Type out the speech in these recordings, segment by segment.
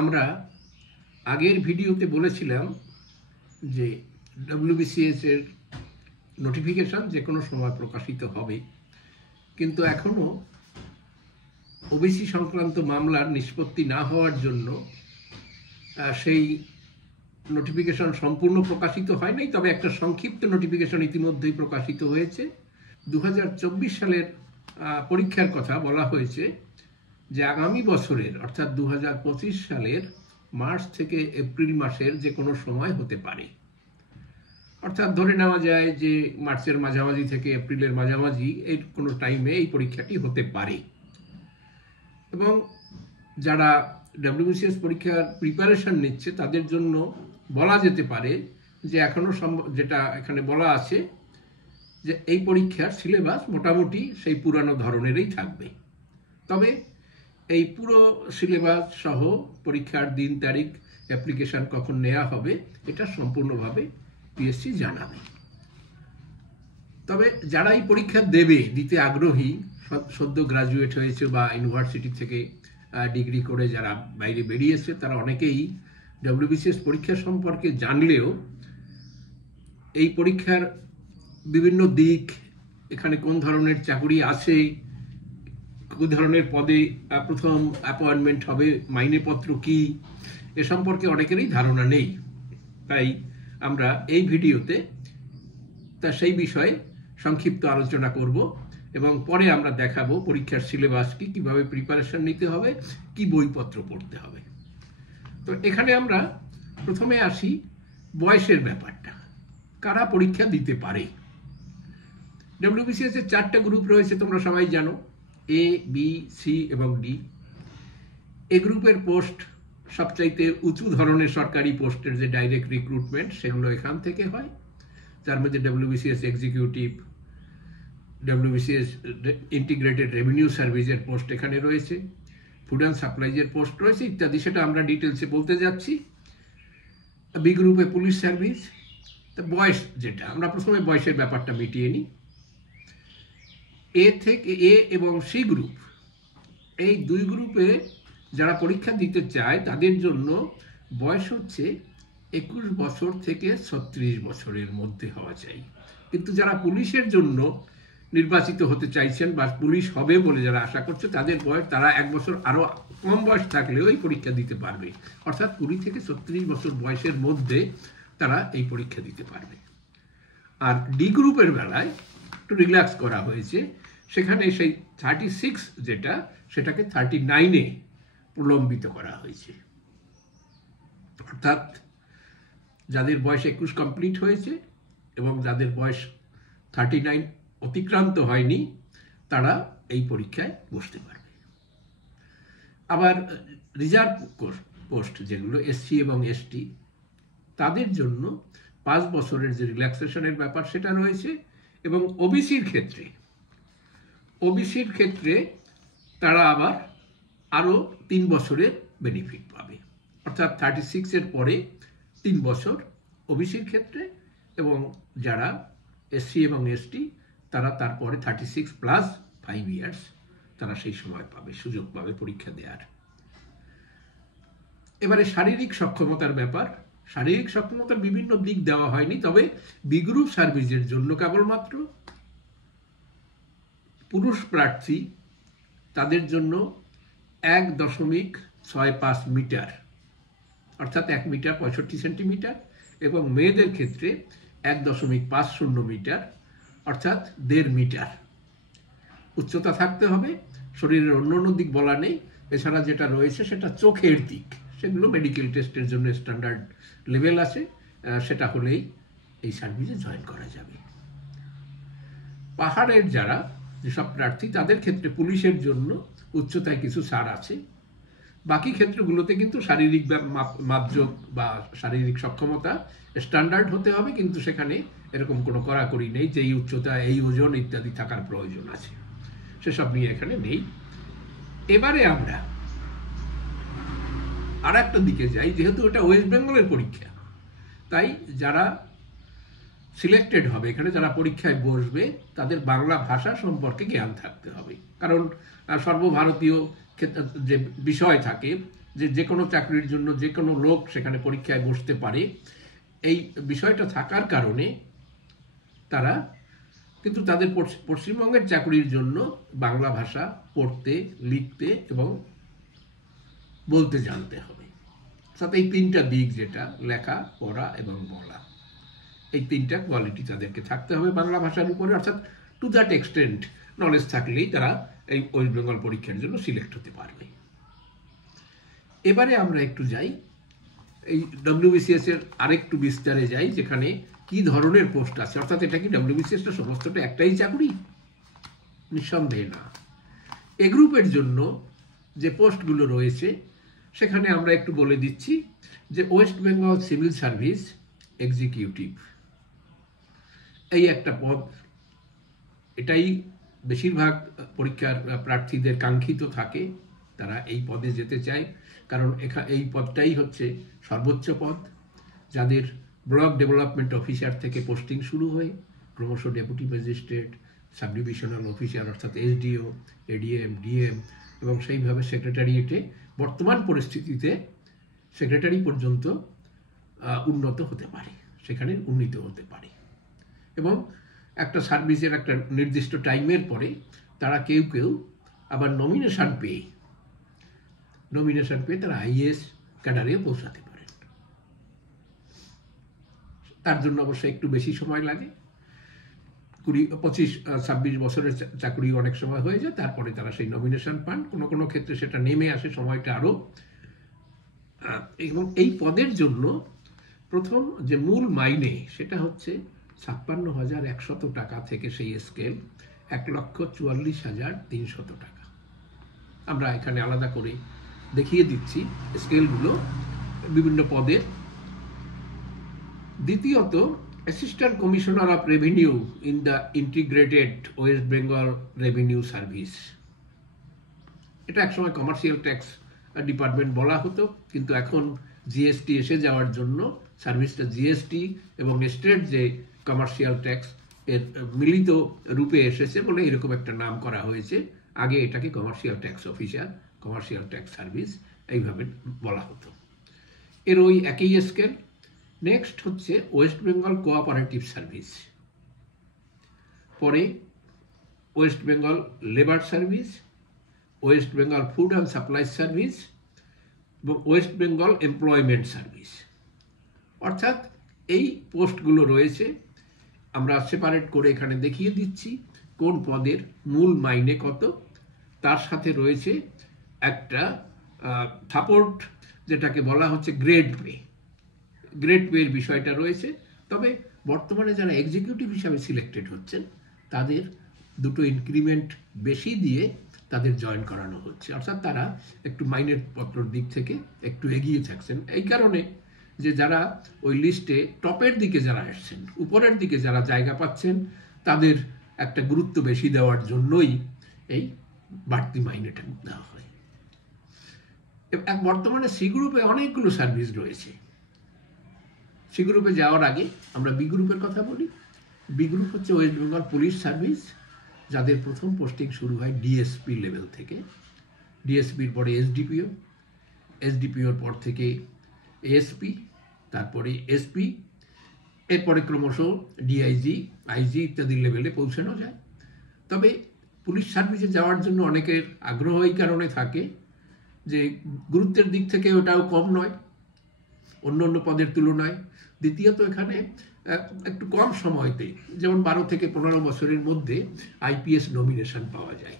আমরা আগের ভিডিওতে বলেছিলাম যে ডব্লিউবিসিএস এর নোটিফিকেশন যে কোনো সময় প্রকাশিত হবে, কিন্তু এখনো ওবিসি সংক্রান্ত মামলার নিষ্পত্তি না হওয়ার জন্য সেই নোটিফিকেশন সম্পূর্ণ প্রকাশিত হয় নাই। তবে একটা সংক্ষিপ্ত নোটিফিকেশন ইতিমধ্যেই প্রকাশিত হয়েছে। 2024 সালের পরীক্ষার কথা বলা হয়েছে যে আগামী বছরের অর্থাৎ 2025 সালের মার্চ থেকে এপ্রিল মাসের যে কোনো সময় হতে পারে। অর্থাৎ ধরে নেওয়া যায় যে মার্চের মাঝামাঝি থেকে এপ্রিলের মাঝামাঝি এই কোনো টাইমে এই পরীক্ষাটি হতে পারে। এবং যারা ডব্লিউবিসিএস পরীক্ষার প্রিপারেশন নিচ্ছে তাদের জন্য বলা যেতে পারে যে এখনো যেটা এখানে বলা আছে যে এই পরীক্ষার সিলেবাস মোটামুটি সেই পুরানো ধরনেরই থাকবে। তবে এই পুরো সিলেবাস সহ পরীক্ষার দিন তারিখ, অ্যাপ্লিকেশন কখন নেওয়া হবে এটা সম্পূর্ণভাবে পিএসসি জানাবে। তবে যারা এই পরীক্ষা দিতে আগ্রহী, সদ্য গ্রাজুয়েট হয়েছে বা ইউনিভার্সিটি থেকে ডিগ্রি করে যারা বাইরে বেরিয়েছে, তারা অনেকেই ডব্লিউবিসিএস পরীক্ষা সম্পর্কে জানলেও এই পরীক্ষার বিভিন্ন দিক, এখানে কোন ধরনের চাকরি আছে, কোন ধরনের পদে প্রথম অ্যাপয়েন্টমেন্ট হবে, মাইনেপত্র কি, এ সম্পর্কে অনেকেরই ধারণা নেই। তাই আমরা এই ভিডিওতে সেই বিষয়ে সংক্ষিপ্ত আলোচনা করব এবং পরে আমরা দেখাবো পরীক্ষার সিলেবাস কি, কিভাবে প্রিপারেশন নিতে হবে, কি বইপত্র পড়তে হবে। তো এখানে আমরা প্রথমে আসি বয়সের ব্যাপারটা। কারা পরীক্ষা দিতে পারে? ডব্লিউবিসিএস এর 4টা গ্রুপ রয়েছে, তোমরা সবাই জানো, এ, বি, সি এবং ডি। এ গ্রুপের পোস্ট সবচাইতে উঁচু ধরনের সরকারি পোস্টের যে ডাইরেক্ট রিক্রুটমেন্ট, সেগুলো এখান থেকে হয়। যার মধ্যে WBCS executive, WBCS integrated revenue সার্ভিসের পোস্ট এখানে রয়েছে, ফুড অ্যান্ড সাপ্লাইজের পোস্ট রয়েছে ইত্যাদি। সেটা আমরা ডিটেলসে বলতে যাচ্ছি। বি গ্রুপে পুলিশ সার্ভিস। তা বয়স যেটা, আমরা প্রথমে বয়সের ব্যাপারটা মিটিয়ে নিই। এ এবং সি গ্রুপ, এই দুই গ্রুপে যারা পরীক্ষা দিতে চায় তাদের জন্য বয়স হচ্ছে 21 বছর থেকে 36 বছরের মধ্যে হওয়া চাই। কিন্তু যারা পুলিশের জন্য নির্বাচিত হতে চাইছেন বা পুলিশ হবে বলে যারা আশা করছে, তাদের বয়স, তারা 1 বছর আরো কম বয়স থাকলেও এই পরীক্ষা দিতে পারবে। অর্থাৎ 20 থেকে 36 বছর বয়সের মধ্যে তারা এই পরীক্ষা দিতে পারবে। আর ডি গ্রুপের বেলায় একটু রিল্যাক্স করা হয়েছে। সেখানে সেই 36 যেটা, সেটাকে 39-এ প্রলম্বিত করা হয়েছে। অর্থাৎ যাদের বয়স 21 কমপ্লিট হয়েছে এবং যাদের বয়স 39 অতিক্রান্ত হয়নি, তারা এই পরীক্ষায় বসতে পারবে। আবার রিজার্ভ পোস্ট যেগুলো এসসি এবং এসটি, তাদের জন্য 5 বছরের যে রিল্যাক্সেশনের ব্যাপার সেটা রয়েছে। এবং ওবিসির ক্ষেত্রে তারা আবার আরো 3 বছরের বেনিফিট পাবে। অর্থাৎ 36-এর পরে 3 বছর ওবিসির ক্ষেত্রে, এবং যারা এসসি এবং এসটি তারা তারপরে 36 প্লাস 5 ইয়ার্স তারা সেই সময় পাবে, সুযোগ পাবে পরীক্ষা দেওয়ার। এবারে শারীরিক সক্ষমতার ব্যাপার। শারীরিক সক্ষমতার বিভিন্ন দিক দেওয়া হয়নি, তবে বি গ্রুপ সার্ভিসের জন্য কেবলমাত্র পুরুষ প্রার্থী, তাদের জন্য 1.65 মিটার অর্থাৎ 1 মিটার 65 সেন্টিমিটার, এবং মেয়েদের ক্ষেত্রে 1.50 মিটার অর্থাৎ 1.5 মিটার উচ্চতা থাকতে হবে। শরীরের অন্য দিক বলা নেই। এছাড়া যেটা রয়েছে সেটা চোখের দিক, সেগুলো মেডিকেল টেস্টের জন্য স্ট্যান্ডার্ড লেভেল আছে, সেটা হলেই এই সার্ভিসে জয়েন করা যাবে। পাহাড়ের যারা যেসব প্রার্থী, তাদের ক্ষেত্রে পুলিশের জন্য উচ্চতায় কিছু ছাড় আছে। বাকি ক্ষেত্রগুলোতে কিন্তু শারীরিক মাপজোক বা শারীরিক সক্ষমতা স্ট্যান্ডার্ড হতে হবে, কিন্তু সেখানে এরকম কোনো কড়াকড়ি নেই যে এই উচ্চতা, এই ওজন ইত্যাদি থাকার প্রয়োজন আছে, সেসব নিয়ে এখানে নেই। এবারে আমরা আর একটা দিকে যাই। যেহেতু এটা ওয়েস্ট বেঙ্গলের পরীক্ষা, তাই যারা সিলেক্টেড হবে, এখানে যারা পরীক্ষায় বসবে, তাদের বাংলা ভাষা সম্পর্কে জ্ঞান থাকতে হবে। কারণ সর্বভারতীয় যে বিষয় থাকে, যে কোনো চাকরির জন্য যে কোনো লোক সেখানে পরীক্ষায় বসতে পারে, এই বিষয়টা থাকার কারণে তারা কিন্তু তাদের পশ্চিমবঙ্গের চাকরির জন্য বাংলা ভাষা পড়তে, লিখতে এবং বলতে জানতে হবে। অর্থাৎ এই তিনটা দিক, যেটা লেখা, পড়া এবং বলা, এই তিনটা কোয়ালিটি তাদেরকে থাকতে হবে বাংলা ভাষার উপরে। অর্থাৎ টু দ্যাট এক্সটেন্ট নলেজ থাকলেই তারা এই ওয়েস্ট বেঙ্গল পরীক্ষার জন্য সিলেক্ট হতে পারবে। এবারে আমরা একটু যাই এই ডব্লিউবিসিএস এর আরেকটু বিস্তারে যাই, যেখানে কি ধরনের পোস্ট আছে। অর্থাৎ এটা কি ডব্লিউবিসিএসটা সমস্তটা একটাই চাকরি? নিঃসন্দেহে না। এ গ্রুপের জন্য যে পোস্টগুলো রয়েছে সেখানে আমরা একটু বলে দিচ্ছি যে West Bengal civil service executive, এই একটা পদ। এটাই বেশিরভাগ পরীক্ষার প্রার্থীদের কাঙ্ক্ষিত থাকে, তারা এই পদে যেতে চায়, কারণ এই পদটাই হচ্ছে সর্বোচ্চ পদ, যাদের ব্লক ডেভেলপমেন্ট অফিসার থেকে পোস্টিং শুরু হয়, ক্রমশ deputy magistrate, sub divisional officer অর্থাৎ এসডিও, এডিএম, ডিএম এবং সেইভাবে সেক্রেটারিয়েটে বর্তমান পরিস্থিতিতে সেক্রেটারি পর্যন্ত উন্নত হতে পারে, সেখানে উন্নীত হতে পারে। এবং একটা সার্ভিসের একটা নির্দিষ্ট টাইমের পরে তারা কেউ কেউ আবার নমিনেশন পেয়ে তারা আইএএস ক্যাডারে পৌঁছাতে পারেন। তার জন্য অবশ্যই একটু বেশি সময় লাগে, 25-26 বছরের চাকরি অনেক সময় হয়ে যায়, তারপরে তারা সেই নমিনেশন পান। কোনো কোনো ক্ষেত্রে সেটা নেমে আসে সময়টা আরও। এবং এই পদের জন্য প্রথম যে মূল মাইনে সেটা হচ্ছে 56,100 টাকা থেকে সেই স্কেল 1,44,300 টাকা। আমরা এখানে আলাদা করে দেখিয়ে দিচ্ছি স্কেলগুলো বিভিন্ন পদের। দ্বিতীয়ত, assistant commissioner of revenue in the integrated West Bengal revenue service. এটা একসময় কমার্শিয়াল ট্যাক্স ডিপার্টমেন্ট বলা হতো, কিন্তু এখন জিএসটি এসে যাওয়ার জন্য সার্ভিসটা জিএসটি এবং স্টেট যে কমার্শিয়াল ট্যাক্স এর মিলিত রূপে এসেছে বলে এরকম একটা নাম করা হয়েছে। আগে এটাকে commercial tax officer, commercial tax service এইভাবে বলা হতো। এর ওই একই স্কেল। নেক্সট হচ্ছে ওয়েস্ট বেঙ্গল কোঅপারেটিভ সার্ভিস, পরে West Bengal labour service, West Bengal food and supply service এবং ওয়েস্ট বেঙ্গল এমপ্লয়মেন্ট সার্ভিস। অর্থাৎ এই পোস্টগুলো রয়েছে, আমরা সেপারেট করে এখানে দেখিয়ে দিচ্ছি কোন পদের মূল মাইনে কত। তার সাথে রয়েছে একটা সাপোর্ট, যেটাকে বলা হচ্ছে গ্রেড পে। গ্রেড পের বিষয়টা রয়েছে। তবে বর্তমানে যারা এক্সিকিউটিভ হিসাবে সিলেক্টেড হচ্ছেন তাদের দুটো ইনক্রিমেন্ট বেশি দিয়ে তাদের জয়েন করানো হচ্ছে, অর্থাৎ তারা একটু মাইনের পত্রর দিক থেকে একটু এগিয়ে থাকছেন। এই কারণে যে যারা ওই লিস্টে টপের দিকে যারা আসছেন, উপরের দিকে যারা জায়গা পাচ্ছেন, তাদের একটা গুরুত্ব বেশি দেওয়ার জন্যই এই বাড়তি মাইনেটা দেওয়া হয়। বর্তমানে সি গ্রুপে অনেকগুলো সার্ভিস রয়েছে। সি গ্রুপে যাওয়ার আগে আমরা বি গ্রুপের কথা বলি। বি গ্রুপ হচ্ছে ওয়েস্ট বেঙ্গল পুলিশ সার্ভিস, যাদের প্রথম পোস্টিং শুরু হয় ডিএসপি লেভেল থেকে, ডিএসপির পরে এসডিপিও, এসডিপিওর পর থেকে এএসপি, তারপরে এসপি, এরপরে ক্রমশ ডিআইজি, আইজি ইত্যাদি লেভেলে পৌঁছানো যায়। তবে পুলিশ সার্ভিসে যাওয়ার জন্য অনেকের আগ্রহ এই কারণে থাকে যে গুরুত্বের দিক থেকে ওটাও কম নয় অন্য অন্য পদের তুলনায়। দ্বিতীয়ত, এখানে একটু কম সময়তে, যেমন 12 থেকে 15 বছরের মধ্যে আইপিএস নমিনেশন পাওয়া যায়।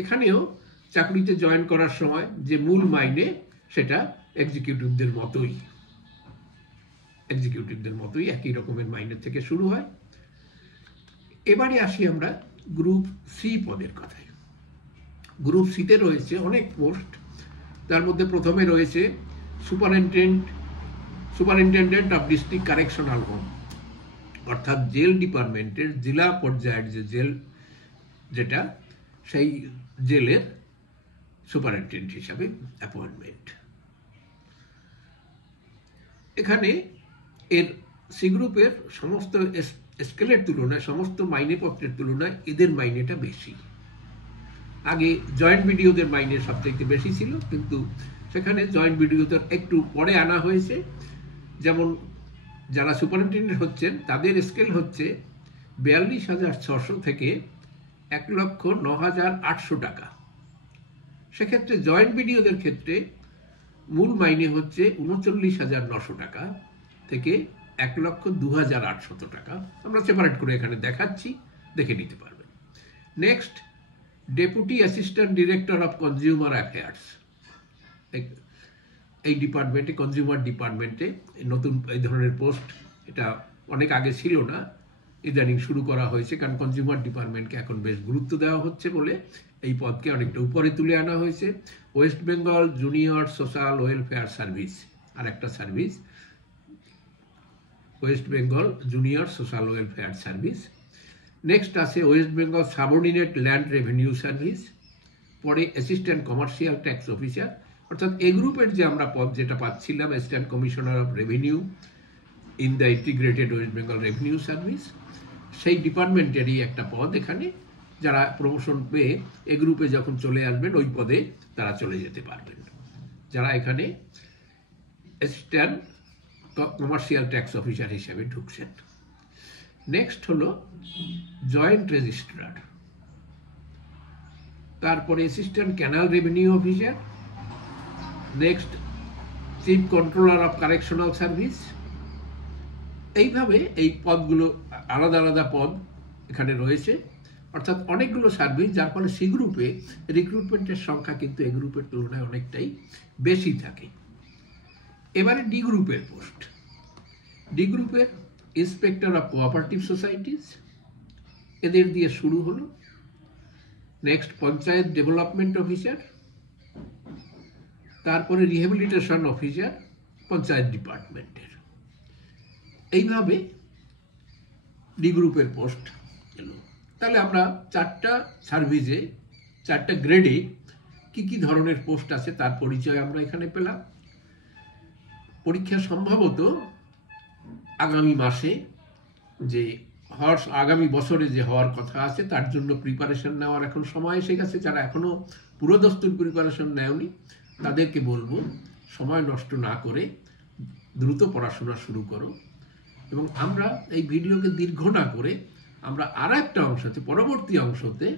এখানেও চাকরিতে জয়েন করার সময় যে মূল মাইনে সেটা এক্সিকিউটিভদের মতোই একই রকমের মাইনে থেকে শুরু হয়। এবারে আসি আমরা গ্রুপ সি পদের কথায়। গ্রুপ সিতে রয়েছে অনেক পোস্ট। তার মধ্যে প্রথমে রয়েছে superintendent of district correctional home, অর্থাৎ জেল ডিপার্টমেন্টের জেলা পর্যায়ের যে জেল, যেটা সেই জেলের সুপারিনটেন্ডেন্ট হিসাবে অ্যাপয়েন্টমেন্ট। এখানে এর সি গ্রুপের সমস্ত স্কেলের তুলনায়, সমস্ত মাইনেপত্রের তুলনায় এদের মাইনেটা বেশি। আগে জয়েন্ট বিডিওদের মাইনে সবথেকে বেশি ছিল, কিন্তু সেখানে জয়েন্ট বিডিওতে একটু পরে আনা হয়েছে। যেমন যারা সুপারিনটেন্ডেন্ট হচ্ছেন তাদের স্কেল হচ্ছে 42,600 থেকে 1,09,800 টাকা। সেক্ষেত্রে জয়েন্ট বিডিওদের ক্ষেত্রে মূল মাইনে হচ্ছে 39,900 টাকা থেকে 1,02,800 টাকা। আমরা সেপারেট করে এখানে দেখাচ্ছি, দেখে নিতে পারবেন। Next, deputy assistant director of consumer affairs, এই ডিপার্টমেন্টে, কনজিউমার ডিপার্টমেন্টে নতুন এই ধরনের পোস্ট, এটা অনেক আগে ছিল না, ইদানিং শুরু করা হয়েছে, কারণ কনজিউমার ডিপার্টমেন্টকে এখন বেশ গুরুত্ব দেওয়া হচ্ছে বলে এই পদকে অনেকটা উপরে তুলে আনা হয়েছে। West Bengal junior social welfare service, আর একটা service, West Bengal junior social welfare service. Next আছে West Bengal subordinate land revenue service, পরে অ্যাসিস্ট্যান্ট কমার্শিয়াল ট্যাক্স অফিসার, অর্থাৎ এ গ্রুপের যে আমরা পদ যেটা পাচ্ছিলাম, assistant commissioner of revenue in the integrated West Bengal revenue service, সেই ডিপার্টমেন্টেরই একটা পদ এখানে। যারা প্রমোশন পেয়ে এ গ্রুপে যখন চলে আসবেন ওই পদে তারা চলে যেতে পারবেন, যারা এখানে অ্যাসিস্ট্যান্ট কমার্শিয়াল ট্যাক্স অফিসার হিসেবে ঢুকছেন। নেক্সট হলো জয়েন্ট রেজিস্ট্রার, তারপরে assistant canal revenue officer, next chief controller of correctional service. এইভাবে এই পদগুলো আলাদা আলাদা পদ এখানে রয়েছে, অর্থাৎ অনেকগুলো সার্ভিস, যার ফলে সি গ্রুপে রিক্রুটমেন্টের সংখ্যা কিন্তু এ গ্রুপের তুলনায় অনেকটাই বেশি থাকে। এবারে ডি গ্রুপের পোস্ট। ডি গ্রুপের ইন্সপেক্টর অফ কোঅপারেটিভ সোসাইটিস, এদের দিয়ে শুরু হলো। নেক্সট পঞ্চায়েত ডেভেলপমেন্ট অফিসার, তারপরে রিহ্যাবিলিটেশন অফিসার পঞ্চায়েত ডিপার্টমেন্টের। এইভাবে ডি গ্রুপের পোস্ট এলো। তাহলে আমরা চারটা সার্ভিসে, চারটা গ্রেডে কি কি ধরনের পোস্ট আছে তার পরিচয় আমরা এখানে পেলাম। পরীক্ষা সম্ভবত আগামী মাসে যে আগামী বছরে যে হওয়ার কথা আছে তার জন্য প্রিপারেশন নেওয়ার এখন সময় এসে গেছে। যারা এখনো পুরোদস্তুর প্রিপারেশন নেওনি তাদেরকে বলবো সময় নষ্ট না করে দ্রুত পড়াশোনা শুরু করো, এবং আমরা এই ভিডিওকে দীর্ঘ না করে আমরা আর একটা অংশতে, পরবর্তী অংশতে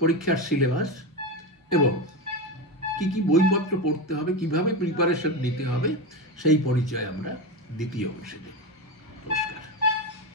পরীক্ষার সিলেবাস এবং কি কি বইপত্র পড়তে হবে, কিভাবে প্রিপারেশন নিতে হবে, সেই পরিচয় আমরা দ্বিতীয় অংশে দেব।